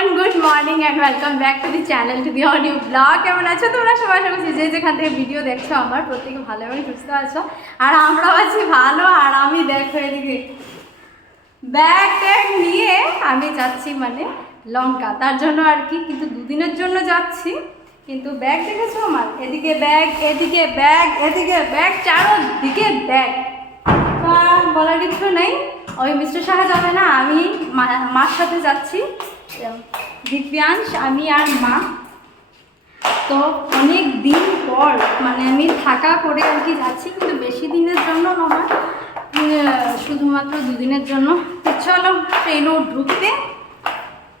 Everyone good morning and welcome back to the channel to the new blog কেমন আছো তোমরা? সবাই সবাই যে যেখান থেকে ভিডিও দেখছ, আমার প্রত্যেকে ভালো এবং সুস্থ আছো। আর আমরাও আছি ভালো। আর আমি দেখো এদিকে ব্যাগ ট্যাগ নিয়ে আমি যাচ্ছি মানে লঙ্কা। তার জন্য আর কি, কিন্তু দুদিনের জন্য যাচ্ছি। কিন্তু ব্যাগ দেখেছ আমার? এদিকে ব্যাগ এদিকে ব্যাগ এদিকে ব্যাগ চারোদিকে ব্যাগ বলার কিছু নেই। ওই মিস্টার সাহা যাবে না, আমি মার সাথে যাচ্ছি। দিব্যাংশ, আমি আর মা। তো অনেক দিন পর মানে আমি থাকা করে আর কি যাচ্ছি, কিন্তু বেশি দিনের জন্য নয়। শুধুমাত্র দুদিনের জন্য। চলো ট্রেনও ঢুকতে।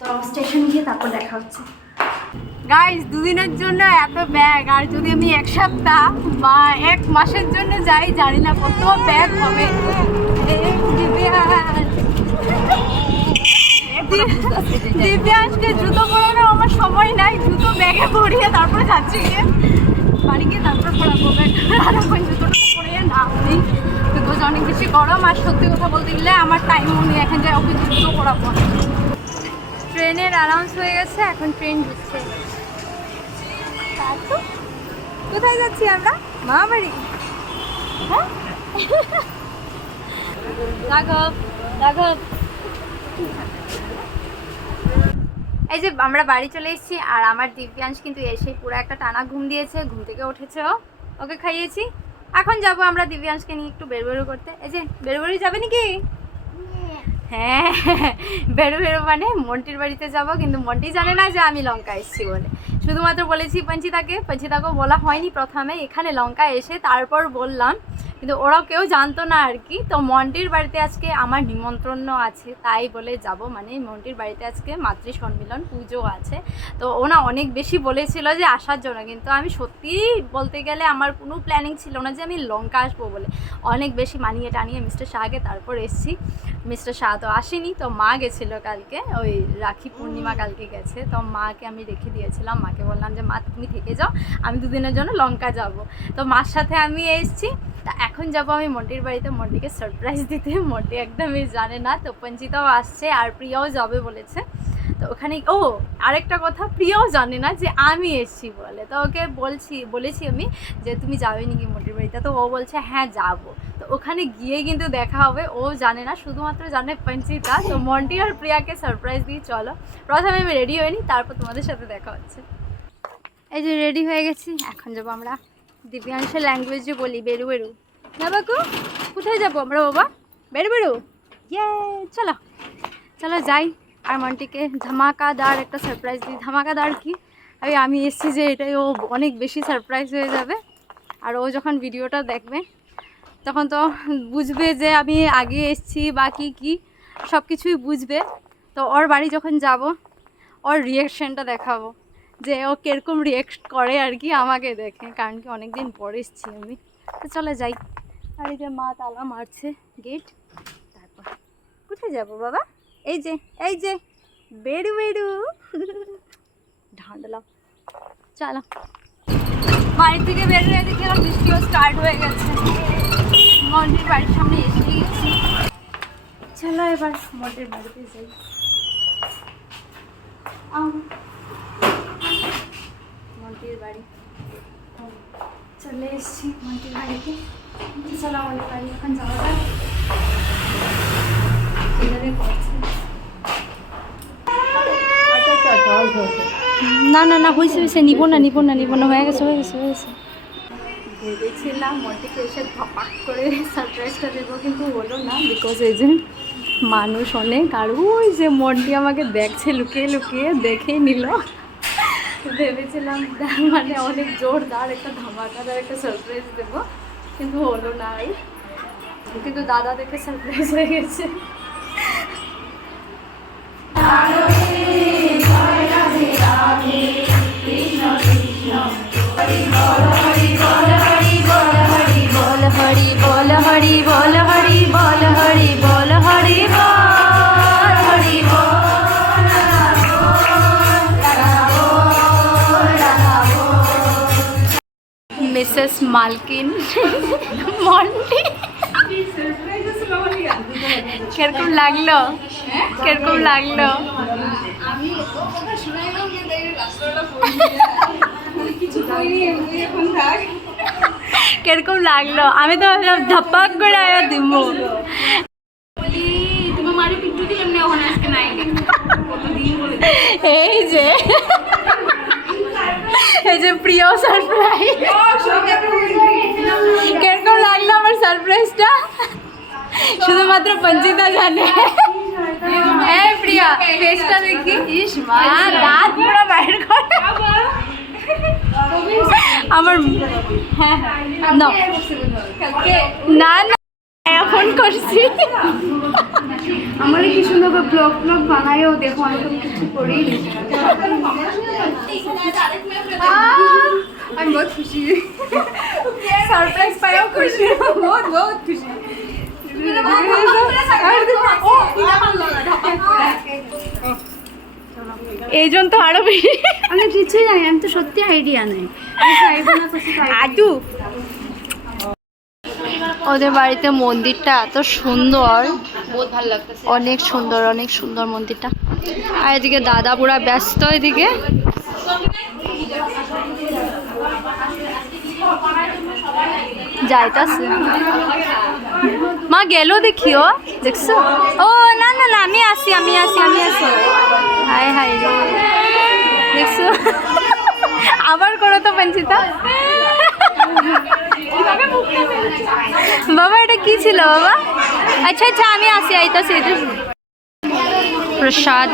তো স্টেশন গিয়ে তারপর দেখা হচ্ছে। গাইজ দুদিনের জন্য এত ব্যাগ আর যদি আমি এক সপ্তাহ বা এক মাসের জন্য যাই, জানি না কত ব্যাগ হবে। দিব্যাংশকে জুতো পরানোর আমার সময় নাই, জুতো ব্যাগে ভরিয়ে তারপরে যাচ্ছি গিয়ে বাড়ি গিয়ে তারপর পরাবো। ব্যাগ আর এখন জুতোটা পরিয়ে নাম নেই বিকজ অনেক বেশি গরম আর সত্যি কথা বলতে গেলে আমার টাইমও নেই, এখন যাই ওকে জুতো পরাবো। ট্রেনের অ্যানাউন্স হয়ে গেছে, এখন ট্রেন ঢুকছে। কোথায় যাচ্ছি আমরা? মা বাড়ি হ্যাঁ? রাঘব রাঘব। এই যে আমরা বাড়ি চলে এসেছি আর আমার দিব্যাংশ কিন্তু এসে পুরো একটা টানা ঘুম দিয়েছে, ঘুম থেকে উঠেছে ওকে খাইয়েছি। এখন যাব আমরা দিব্যাংশকে নিয়ে একটু বের বেরো করতে। এই যে বেরো বেরো যাবে নাকি? হ্যাঁ বেরো বেরো মানে মন্টির বাড়িতে যাব, কিন্তু মন্টি জানে না যে আমি লঙ্কা এসেছি বলে। শুধুমাত্র বলেছি পঞ্চিতাকে। পঞ্চিতাকেও বলা হয়নি প্রথমে। এখানে লঙ্কা এসে তারপর বললাম কিন্তু ওরাও কেউ জানতো না আর কি। তো মন্টির বাড়িতে আজকে আমার নিমন্ত্রণ আছে, তাই বলে যাব। মানে মন্টির বাড়িতে আজকে মাতৃ সম্মিলন পুজো আছে। তো ওনা অনেক বেশি বলেছিল যে আসার জন্য, কিন্তু আমি সত্যি বলতে গেলে আমার কোনো প্ল্যানিং ছিল না যে আমি লঙ্কা আসব বলে। অনেক বেশি মানিয়ে টানিয়ে মিস্টার শাহকে তারপর এসেছি। মিস্টার শাহ তো আসেনি, তো মা গেছিল কালকে, ওই রাখি পূর্ণিমা কালকে গেছে। তো মাকে আমি রেখে দিয়েছিলাম, মাকে বললাম যে মা তুমি থেকে যাও, আমি দুদিনের জন্য লঙ্কা যাব। তো মার সাথে আমি এসেছি। তা এখন যাব আমি মন্টির বাড়িতে, মন্টিকে সারপ্রাইজ দিতে। মন্টি একদমই জানে না, তো পঞ্চিতাও আসছে আর প্রিয়াও যাবে বলেছে। তো ওখানে, ও, আরেকটা কথা, প্রিয়াও জানে না যে আমি এসেছি বলে। তো ওকে বলছি, বলেছি আমি যে, তুমি যাবে নাকি মন্টির বাড়িতে? তো ও বলছে হ্যাঁ যাব। তো ওখানে গিয়ে কিন্তু দেখা হবে, ও জানে না, শুধুমাত্র জানে পঞ্চিতা তো মন্টি আর প্রিয়াকে সারপ্রাইজ দিয়ে চলো। প্রথমে আমি রেডি নিই, তারপর তোমাদের সাথে দেখা হচ্ছে। এই যে রেডি হয়ে গেছি, এখন যাব আমরা দিব্যাংশের ল্যাঙ্গুয়েজে বলি, বেরু বেরু। না বাকু কোথায় যাব আমরা, বাবা? বেরু বেরু। ইয়ে চলো। চলো যাই। আর মন্টিকে ধামাকাদার একটা সারপ্রাইজ দিই। ধামাকাদার কি? আমি আমি এসেছি যে এটাই, ও অনেক বেশি সারপ্রাইজ হয়ে যাবে। আর ও যখন ভিডিওটা দেখবে, তখন তো বুঝবে যে আমি আগে এসেছি বা কী কী সব কিছুই বুঝবে। তো ওর বাড়ি যখন যাব, ওর রিয়াকশানটা দেখাবো। যে ও কীরকম রিয়েক্ট করে আর কি আমাকে দেখে। কারণ কি অনেক দিন পরে এসছি আমি। তো চলে যাই। আর এই যে মা তালা মারছে গেট তারপর কোথায় যাব বাবা? এই যে এই যে, বেরু বেরু। ঢাঁডলাম চলো। বাড়ি থেকে বের হয়ে দেখি আমার বৃষ্টিও স্টার্ট হয়ে গেছে। মন্দির বাড়ির সামনে এসে গেছি। চলো এবার মন্দির বাড়িতে যাই। আম। মন্টির বাড়ি। চলে এসেছি বাড়িতে। চলো আমাদের বাড়ি এখন না না না, হয়েছে হয়েছে, নিব না নিব না নিব না, হয়ে গেছে হয়ে গেছে হয়ে গেছে। ভেবেছিলাম মন্টিকে এসে ধপাক করে সারপ্রাইজটা দেবো, কিন্তু হলো না বিকজ এই যে মানুষ অনেক, আর ওই যে মন্টি আমাকে দেখছে, লুকিয়ে লুকিয়ে দেখেই নিল। ভেবেছিলাম মানে অনেক জোরদার একটা ধামাকাদার একটা সারপ্রাইজ দেবো কিন্তু হলো না কিন্তু দাদা দেখে সারপ্রাইজ হয়ে গেছে হরি বল হরি বল হরি বল মিসেস মালকিন মন্টি কীরকম লাগল? কীরকম লাগল? কীরকম লাগল? আমি তো ভাবলাম ধাপ্পাক করে আয়া দিব এই মারি পিন্টু দিলাম না ওখানে আজকে নাই কতদিন বলে এই যে এই যে প্রিয় সারপ্রাইজ কীরকম লাগল আমার সারপ্রাইজটা শুধুমাত্র পঞ্চিতা জানে। এই প্রিয়া ফেসটা দেখি। ইস, মা, দাঁত করে। আমার হ্যাঁ হ্যাঁ না না ফোন করছি। আমার কি সুন্দর ব্লগ ব্লগ বানায়ও দেখো, আমি কিছু করেই নি আমি বহুত খুশি। সারপ্রাইজ পাইও খুশি। বহুত বহুত খুশি। এইজন তো আরও বেশি। আমি কিছুই জানি আমি তো সত্যি আইডিয়া নেই। আদু ওদের বাড়িতে মন্দিরটা এত সুন্দর। অনেক সুন্দর অনেক সুন্দর মন্দিরটা। আর এদিকে দাদা পুরা ব্যস্ত এদিকে। যাইতাছে। মা, গেল দেখিও দেখছ? ও, না না না, আমি আসি আমি আসি আমি আসি হায় রে। দেখছ? আবার করো তো, পঞ্চিতা। বাবা, এটা কি ছিল, বাবা? আচ্ছা আচ্ছা আমি আসি আইতাছি। প্রসাদ।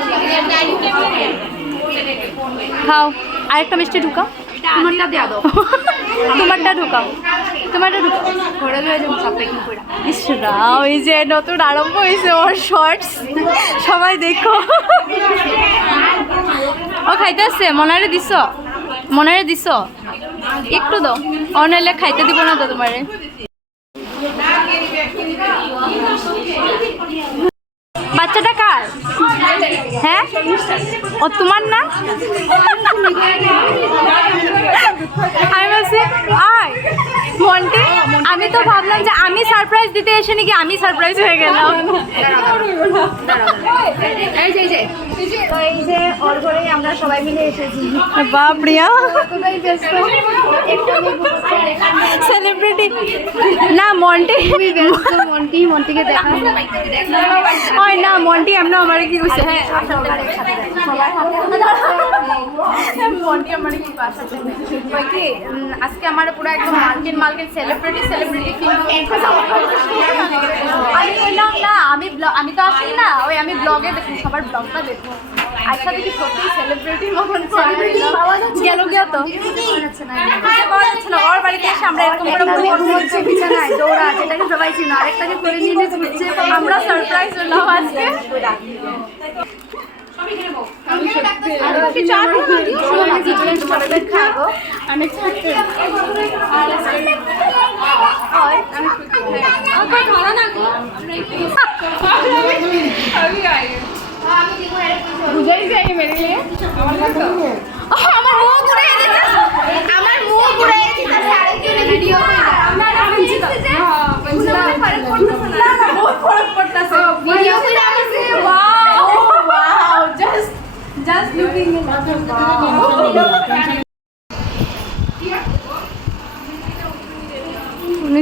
খাও আরেকটা মিষ্টি ঢুকাও। তোমারটা দেয়া দাও। তোমারটা ঢুকাও। তোমারটা ঢুকাও। ঘরে লয়ে যাব সব প্যাকিং করে? ইসরা ওই যে নতুন আরম্ভ হয়েছে ওর শর্টস সবাই দেখো। ও খাইতেছে মনারে দিছ? মনারে দিছ? একটু দাও। অনাইলে খাইতে দিব না তো তোমারে। বাচ্চাটা কার? হ্যাঁ? ও তোমার না? আমি বলছি আয়। মন্টি আমি তো ভাবলাম যে সারপ্রাইজ দিতে এসে নাকি আমি সারপ্রাইজ হয়ে গেলাম। এই যে এই যে তো এই যে ওর ঘরে আমরা সবাই মিলে এসেছি। বাহ প্রিয়া সেলিব্রিটি না মন্টি মন্টি মন্টিকে দেখা। হয় না মন্টি এমন আমার কি কইছে? হ্যাঁ মন্টি আমার কি ওই আজকে আমার পুরো একদম market market celebrity celebrity film আমি বললাম না আমি আমি তো আসি না ওই আমি ব্লগে দেখি সবার ব্লগটা দেখব আচ্ছা দেখি সত্যি সেলিব্রিটির মতন গেল। গিয়া তো না। ওর বাড়িতে এসে আমরা এরকম করে বলি হচ্ছে বিছানায় দৌড়া যেটাকে সবাই চিনো আরেকটাকে করে নিয়ে নিয়ে ঘুরছে। আমরা সারপ্রাইজ হলাম আজকে কিছু আর খাব আমার মুখ ঘুরে দিতে আমার মুখ ঘুরে দিতে আরেকজনে ভিডিও না না বহুত ফরক পড়তাছে ভিডিও করে আমাকে ওয়াও ওয়াও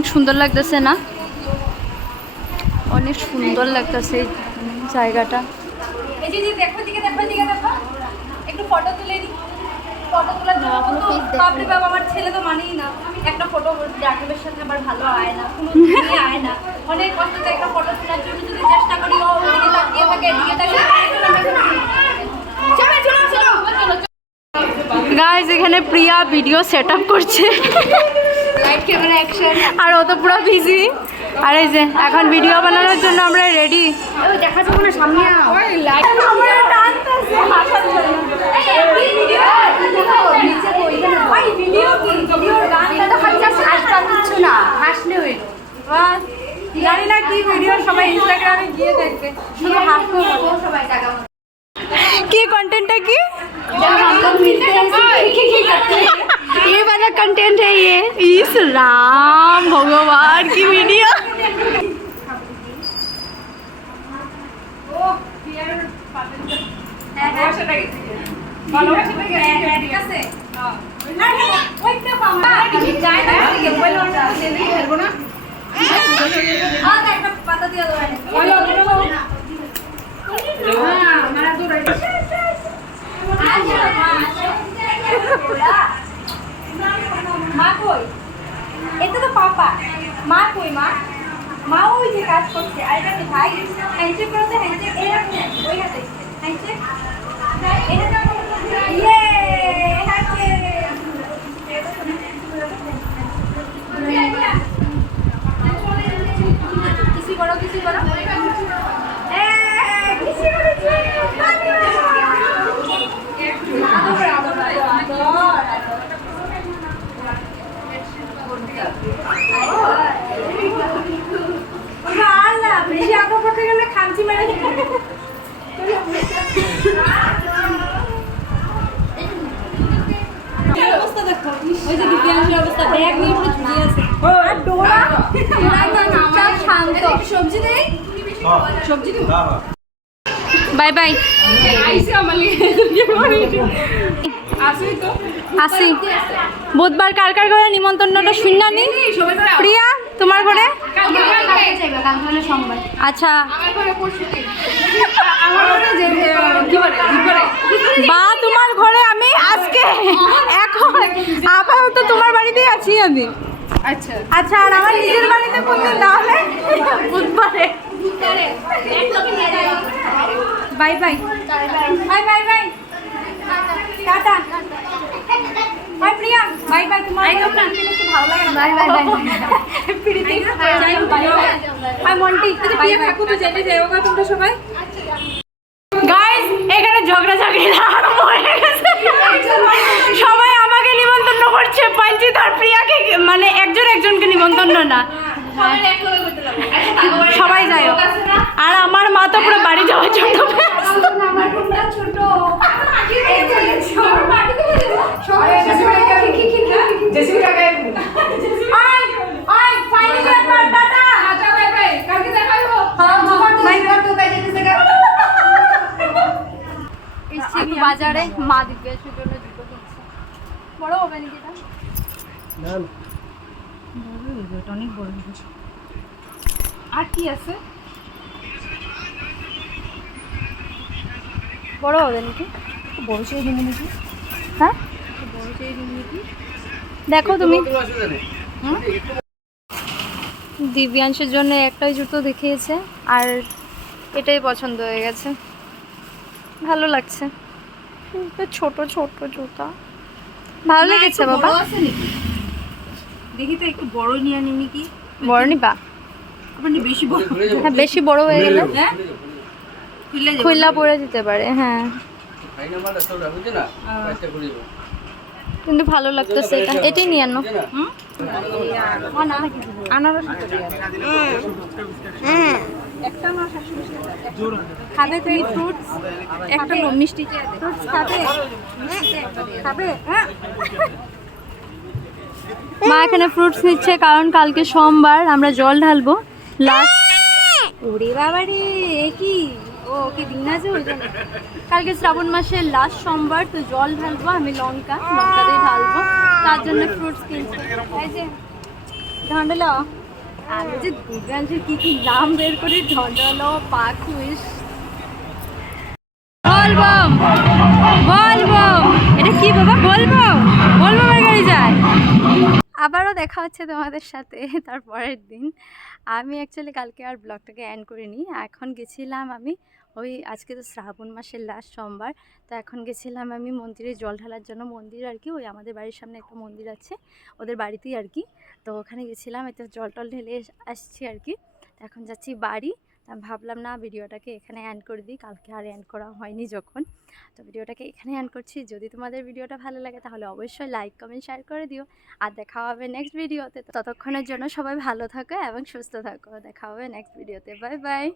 অনেক সুন্দর লাগতেছে না? অনেক সুন্দর লাগতেছে জায়গাটা এই যে যে দেখো দিকে দেখো দিকে দেখো একটু ফটো তুলে নি ফটো তোলার জন্য কিন্তু বাপরে বাবা আমার ছেলে তো মানেই না। একটা ফটো রাকিবের সাথে আবার ভালো আয় না কোনো দিনই আয় না। অনেক কষ্টতে একটা ফটো তোলার জন্য যদি চেষ্টা করি ও ওদিকে তাকিয়ে থাকে এদিকে তাকিয়ে চলো চলো চলো। গাইজ এখানে প্রিয়া ভিডিও সেট আপ করছে। আর ও তো পুরো বিজি আর এই যে এখন ভিডিও বানানোর জন্য আমরা রেডি দেখা যাবে না সামনে জানি না কি ভিডিও সবাই ইনস্টাগ্রামে গিয়ে দেখবে শুধু হাসবো সবাই কি কন্টেন্টটা কি जब हम लोग मिलते हैं करते हैं ये वाला कंटेंट है ये इस राम भगवान की वीडियो মা কই? এটা তো পাপা। মা কই মা? মা ওই যে কাজ করছে। আর এটা কি ভাই, হ্যান্ডশেক করতে হ্যান্ডশেক। এরকম রাখছে ওই হাতে। হ্যান্ডশেক। এটা তো ইয়ে কিসি করো কিসি করো এ কিসি করেছি আদর আদর আদর আল্লাহ বেশি আদর করতে গেলে খামচি মেরে ওই যে দিব্যাংশের অবস্থা ব্যাগ নিয়ে পুরো ঝুলিয়ে আছে আর ডোরা চুপচাপ শান্ত সবজি নেই সবজি নেই বাই বাই আসি বুধবার কার কার ঘরে নিমন্ত্রণটা শুনলানি প্রিয়া তোমার ঘরে আচ্ছা বা তোমার ঘরে আমি আজকে এখন আপাতত তোমার বাড়িতেই আছি আমি। আচ্ছা। আচ্ছা আর আমার নিজের বাড়িতে কোনদিন তাহলে? বুধবারে। Bye bye. Bye bye bye. Tata. Bye Priya. Bye bye তোমার ভালো লাগে না। Bye bye bye. প্রীতি যাই bye. Bye bye. Monti. Priya কাকু তো জেনে যাই তোমরা সবাই? গাইস এখানে ঝগড়া ঝগড়ি আরম্ভ হয়ে গেছে সবাই আমাকে নিমন্ত্রণ করছে পঞ্চিত আর প্রিয়াকে মানে একজন একজনকে নিমন্ত্রণ না। সবাই যায় আর আমার মা তো পুরো বাড়ি যাওয়ার জন্য বাজারে মা দিব্যাসের বড় হবে নাকি এটা? অনেক বড় আর কি আছে? বড় হবে নাকি? বড় সেই কিনে নাকি হ্যাঁ? বড় সেই কিনে নাকি দেখো তুমি। দিব্যাংশের জন্য একটাই জুতো দেখিয়েছে আর এটাই পছন্দ হয়ে গেছে। ভালো লাগছে। ছোট ছোট জুতা। ভালো লেগেছে বাবা। দেখি তো একটু বড় নিয়ে আনি নাকি বড় নিবা আবার নি বেশি বড়। হ্যাঁ বেশি বড় হয়ে গেলে। হ্যাঁ খুললে যাবে খুললা পরে দিতে পারে হ্যাঁ। কিন্তু ভালো লাগতেছে এটা। এটাই নিয়ে আনো। আনারস একটা খাবে তুমি ফ্রুটস একটা মিষ্টি। ফ্রুটস খাবে? খাবে? মা এখানে ফ্রুটস নিচ্ছে, কারণ কালকে সোমবার আমরা জল ঢালবো। লাস্ট ওরে বাবা রে কি? ও কি দিন আছে ওই কালকে শ্রাবণ মাসের লাস্ট সোমবার, তো জল ঢালবো, আমি লঙ্কা লঙ্কা দিয়ে ঢালবো। তার জন্য ফ্রুটস কিনছি। এই যে ঢান্ডালো আমি যে দিব্যাংশের কি কি নাম বের করি ঢান্ডালো পাখুইশ বলবম বলবম। এটা কি বাবা? বলব বলব গাড়ি যায়। আবারও দেখা হচ্ছে তোমাদের সাথে তার পরের দিন। আমি অ্যাকচুয়ালি কালকে আর ব্লগটাকে অ্যান্ড করিনি। এখন গেছিলাম আমি ওই আজকে তো শ্রাবণ মাসের লাস্ট সোমবার, তো এখন গেছিলাম আমি মন্দিরে জল ঢালার জন্য মন্দির আর কি, ওই আমাদের বাড়ির সামনে একটা মন্দির আছে, ওদের বাড়িতেই আর কি। তো ওখানে গেছিলাম, এতে জল টল ঢেলে আসছি আর কি। এখন যাচ্ছি বাড়ি। ভাবলাম না ভিডিওটাকে এখানে অ্যান্ড করে দিই। কালকে আর অ্যান্ড করা হয়নি যখন। তো ভিডিওটাকে এখানে অ্যান্ড করছি। যদি তোমাদের ভিডিওটা ভালো লাগে তাহলে অবশ্যই লাইক কমেন্ট শেয়ার করে দিও। আর দেখা হবে নেক্সট ভিডিওতে ততক্ষণের জন্য সবাই ভালো থাকো এবং সুস্থ থাকো। দেখা হবে নেক্সট ভিডিওতে বাই বাই